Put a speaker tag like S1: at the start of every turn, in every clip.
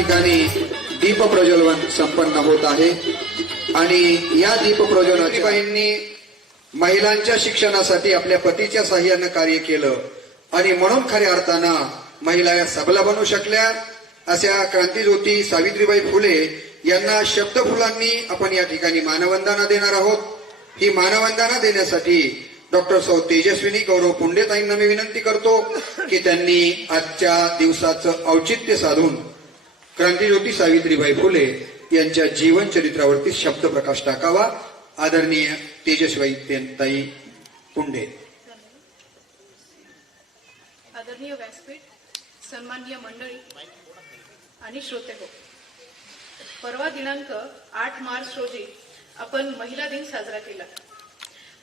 S1: ठिकाणी दीप प्रज्वलन संपन्न होत आहे. आणि या दीप प्रज्वलनाबाईंनी महिलांच्या शिक्षणासाठी आपल्या पतीच्या साह्यानं कार्य केलं. आणि म्हणून खऱ्या अर्थानं महिला या सबला बनू शकल्या. अशा क्रांतीज्योती सावित्रीबाई फुले यांना शब्द फुलांनी आपण या ठिकाणी मानवंदना देणार आहोत. ही मानवंदना देण्यासाठी डॉक्टर सौ तेजस्विनी गौरव पुंडेताईंना मी विनंती करतो की त्यांनी आजच्या दिवसाचं औचित्य साधून क्रांतीज्योती सावित्रीबाई फुले यांच्या जीवन चरित्रावरती शब्द प्रकाश टाकावा. आदरणीय तेजस्वाई ताई पुंडे
S2: आदरणीय व्यासपीठ सन्माननीय मंडळी आणि श्रोते हो. परवा दिनांक आठ मार्च रोजी आपण महिला दिन साजरा केला.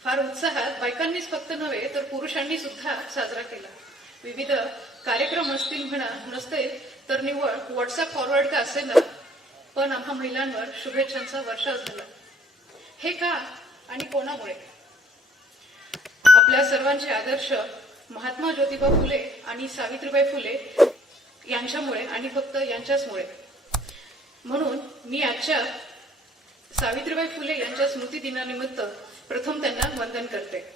S2: फार उत्साहात बायकांनीच फक्त नव्हे तर पुरुषांनी सुद्धा साजरा केला. विविध कार्यक्रम असतील म्हणा नसते तर निव्वळ व्हॉट्सअप फॉरवर्ड का असेल ना? पण आम्हा महिलांवर शुभेच्छांचा वर्षा झाला. हे का आणि कोणामुळे? आपल्या सर्वांचे आदर्श महात्मा ज्योतिबा फुले आणि सावित्रीबाई फुले यांच्यामुळे आणि फक्त यांच्याचमुळे. म्हणून मी आजच्या सावित्रीबाई फुले यांच्या स्मृती दिनानिमित्त प्रथम त्यांना वंदन करते.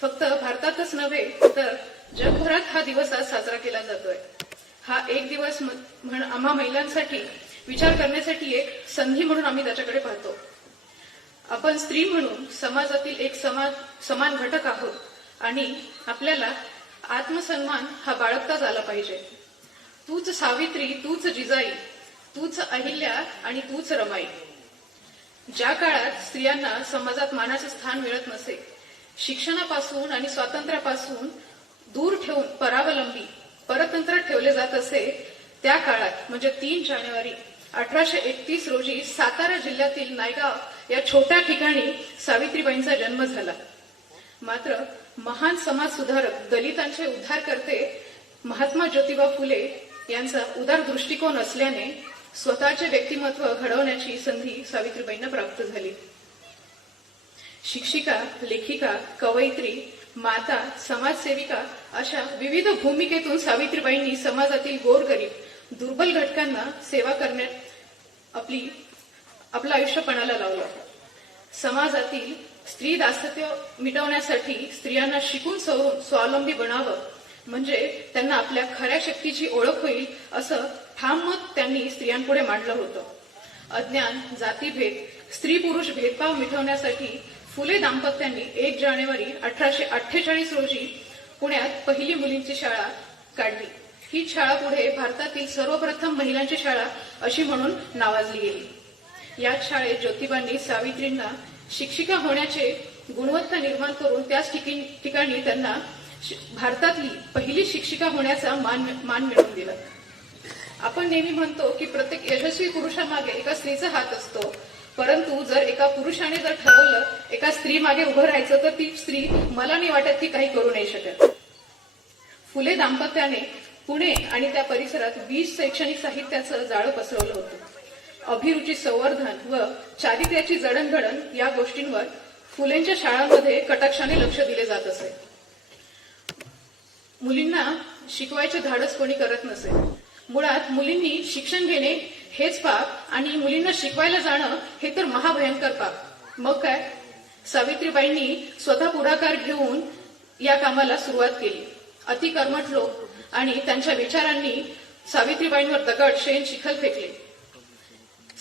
S2: फक्त भारतातच नव्हे तर जगभरात हा दिवस आज साजरा केला जातोय. हा एक दिवस म- म्हण आम्हा महिलांसाठी विचार करण्यासाठी एक संधी म्हणून आम्ही त्याच्याकडे पाहतो. आपण स्त्री म्हणून समाजातील एक समान समान घटक आहोत आणि आपल्याला आत्मसन्मान हा बाळगताच आला पाहिजे. तूच सावित्री तूच जिजाई तूच अहिल्या आणि तूच रमाई. ज्या काळात स्त्रियांना समाजात मानाचे स्थान मिळत नसे शिक्षणापासून आणि स्वातंत्र्यापासून दूर ठेवून परावलंबी परतंत्र ठेवले जात असे त्या काळात म्हणजे तीन जानेवारी अठराशे एकतीस रोजी सातारा जिल्ह्यातील नायगाव या छोट्या ठिकाणी सावित्रीबाईंचा जन्म झाला. मात्र महान समाज सुधारक दलितांचे उद्धार करते महात्मा ज्योतिबा फुले यांचा उदार दृष्टिकोन असल्याने स्वतःचे व्यक्तिमत्व घडवण्याची संधी सावित्रीबाईंना प्राप्त झाली. शिक्षिका लेखिका कवयित्री माता समाजसेविका अशा विविध भूमिकेतून सावित्रीबाईंनी समाजातील गोरगरीब दुर्बल घटकांना सेवा करण्यात आपली आपलं आयुष्यपणाला लावलं. समाजातील स्त्री दासत्व मिटवण्यासाठी स्त्रियांना शिकून सवरून स्वावलंबी बनावं. म्हणजे त्यांना आपल्या खऱ्या शक्तीची ओळख होईल असं ठाम मत त्यांनी स्त्रियांपुढे मांडलं होतं. अज्ञान जातीभेद स्त्री पुरुष भेदभाव मिटवण्यासाठी फुले दाम्पत्यांनी एक जानेवारी अठराशे अठ्ठेचाळीस रोजी पुण्यात पहिली मुलींची शाळा काढली. ही शाळा पुढे भारतातील सर्वप्रथम महिलांची शाळा अशी म्हणून नावाजली गेली. याच शाळेत ज्योतिबांनी सावित्रींना शिक्षिका होण्याचे गुणवत्ता निर्माण करून त्याच ठिकाणी त्यांना भारतातली पहिली शिक्षिका होण्याचा मान मान मिळवून दिला. आपण नेहमी म्हणतो की प्रत्येक यशस्वी पुरुषामागे एका स्त्रीचा हात असतो. परंतु जर एका पुरुषाने जर ठरवलं एका स्त्री मागे उभं राहायचं तर ती स्त्री मला नाही वाटत ती काही करू नाही शकत. फुले दाम्पत्याने पुणे आणि त्या परिसरात वीस शैक्षणिक साहित्याचं जाळं पसरवलं होतं. अभिरुची संवर्धन व चारित्र्याची जडणघडण या गोष्टींवर फुलेंच्या शाळांमध्ये कटाक्षाने लक्ष दिले जात असे. मुलींना शिकवायचे धाडस कोणी करत नसे. मुळात मुलींनी शिक्षण घेणे हेच पाप आणि मुलींना शिकवायला जाणं हे तर महाभयंकर पाप. मग काय? सावित्रीबाईंनी स्वतः पुढाकार घेऊन या कामाला सुरुवात केली. अति लोक आणि त्यांच्या विचारांनी सावित्रीबाईंवर दगड शेण शिखल फेकले.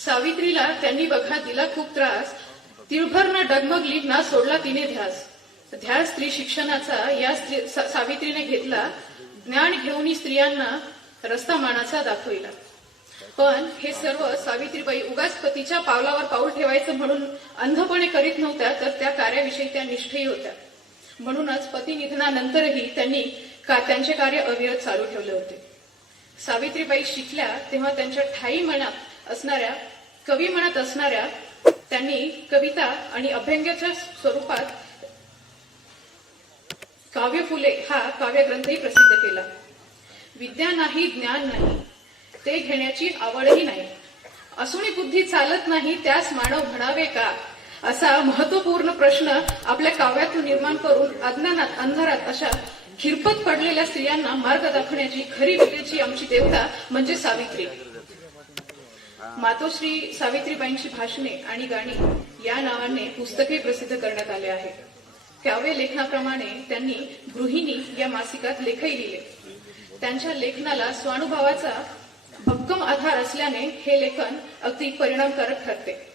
S2: सावित्रीला त्यांनी बघा दिला खूप त्रास. तिळभर न डगमगली ना सोडला तिने ध्यास. ध्यास स्त्री शिक्षणाचा या सावित्रीने घेतला. ज्ञान घेऊन स्त्रियांना रस्ता मानाचा दाखविला. पण हे सर्व सावित्रीबाई उगाच पतीच्या पावलावर पाऊल ठेवायचं म्हणून अंधपणे करीत नव्हत्या तर त्या कार्याविषयी त्या निष्ठेही होत्या. म्हणूनच पती निधनानंतरही त्यांनी का त्यांचे कार्य अविरत चालू ठेवले होते. सावित्रीबाई शिकल्या तेव्हा त्यांच्या ठाई मनात असणाऱ्या कवी मनात असणाऱ्या त्यांनी कविता आणि अभ्यंगाच्या स्वरूपात काव्य फुले हा काव्यग्रंथही प्रसिद्ध केला. विद्या नाही ज्ञान नाही ते घेण्याची आवडही नाही. असूनी बुद्धी चालत नाही त्यास मानव म्हणावे का? असा महत्त्वपूर्ण प्रश्न आपल्या काव्यातून निर्माण करून अज्ञानात अंधारात अशा खिरपत पडलेल्या स्त्रियांना मार्ग दाखवण्याची खरी विजेची आमची देवता म्हणजे सावित्री. मातोश्री सावित्रीबाईंची भाषणे आणि गाणी या नावाने पुस्तके प्रसिद्ध करण्यात आले आहेत. काव्य लेखनाप्रमाणे त्यांनी गृहिणी या मासिकात लेखही लिहिले. त्यांच्या लेखनाला स्वानुभवाचा भक्कम आधार असल्याने हे लेखन अगदी परिणामकारक ठरते.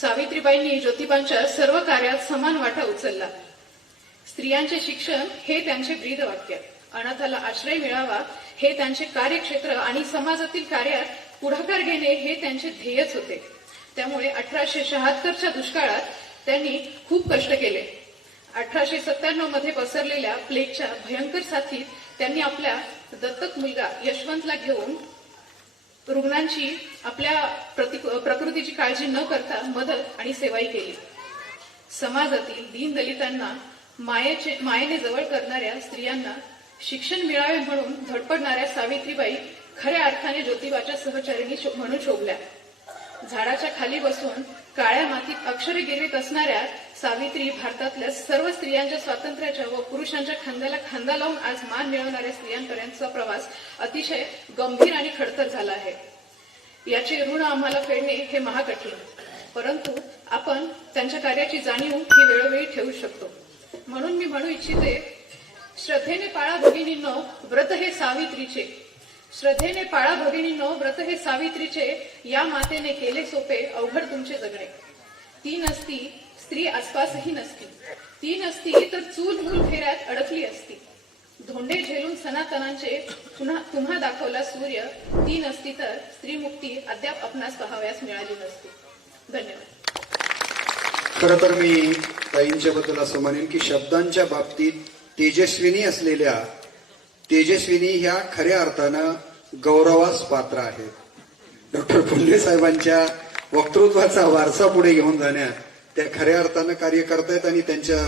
S2: सावित्रीबाईंनी ज्योतिबांच्या सर्व कार्यात समान वाटा उचलला. स्त्रियांचे शिक्षण हे त्यांचे ब्रीद वाक्य. अनाथाला आश्रय मिळावा हे त्यांचे कार्यक्षेत्र आणि समाजातील कार्यात पुढाकार घेणे हे त्यांचे ध्येयच होते. त्यामुळे अठराशे शहात्तरच्या दुष्काळात त्यांनी खूप कष्ट केले. अठराशे सत्त्याण्णवमध्ये पसरलेल्या प्लेगच्या भयंकर साथीत त्यांनी आपल्या दत्तक मुलगा यशवंतला घेऊन रुग्णांची आपल्या प्रकृतीची काळजी न करता मदत आणि सेवाही केली. समाजातील दीनदलितांना मायेचे मायेने जवळ करणाऱ्या स्त्रियांना शिक्षण मिळावे म्हणून धडपडणाऱ्या सावित्रीबाई खऱ्या अर्थाने ज्योतिबाच्या सहचारिणी म्हणून शोभल्या. झाडाच्या खाली बसून काळ्या मातीत अक्षरे गिरवीत असणाऱ्या सावित्री भारतातल्या सर्व स्त्रियांच्या स्वातंत्र्याच्या व पुरुषांच्या खांद्याला खांदा लावून आज मान मिळवणाऱ्या स्त्रियांपर्यंतचा प्रवास अतिशय गंभीर आणि खडतर झाला आहे. याचे ऋण आम्हाला फेडणे हे महाकठीण. परंतु आपण त्यांच्या कार्याची जाणीव ही वेळोवेळी ठेवू शकतो. म्हणून मी म्हणू इच्छिते श्रद्धेने पाळा भगिनींनो व्रत हे सावित्रीचे. श्रद्धेने पाळा भगिनींनो व्रत हे सावित्रीचे या मातेने केले सोपे अवघड तुमचे जगणे. ती नसती स्त्री आसपासही नसती. ती नसती तर चूल मूल फेऱ्यात अडकली असती. धोंडे झेलून सनातनांचे पुन्हा तुम्हा दाखवला सूर्य ती नसती तर स्त्री मुक्ती अद्याप आपणास पाहावयास मिळाली नसती. धन्यवाद.
S1: खर तर मी ताईंच्या बद्दल असं म्हणेन की शब्दांच्या बाबतीत तेजस्विनी असलेल्या तेजस्विनी ह्या खऱ्या अर्थानं गौरवास पात्र आहेत. डॉक्टर फुले साहेबांच्या वक्तृत्वाचा वारसा पुढे घेऊन जाण्यात त्या खऱ्या अर्थानं कार्य करतायत आणि त्यांच्या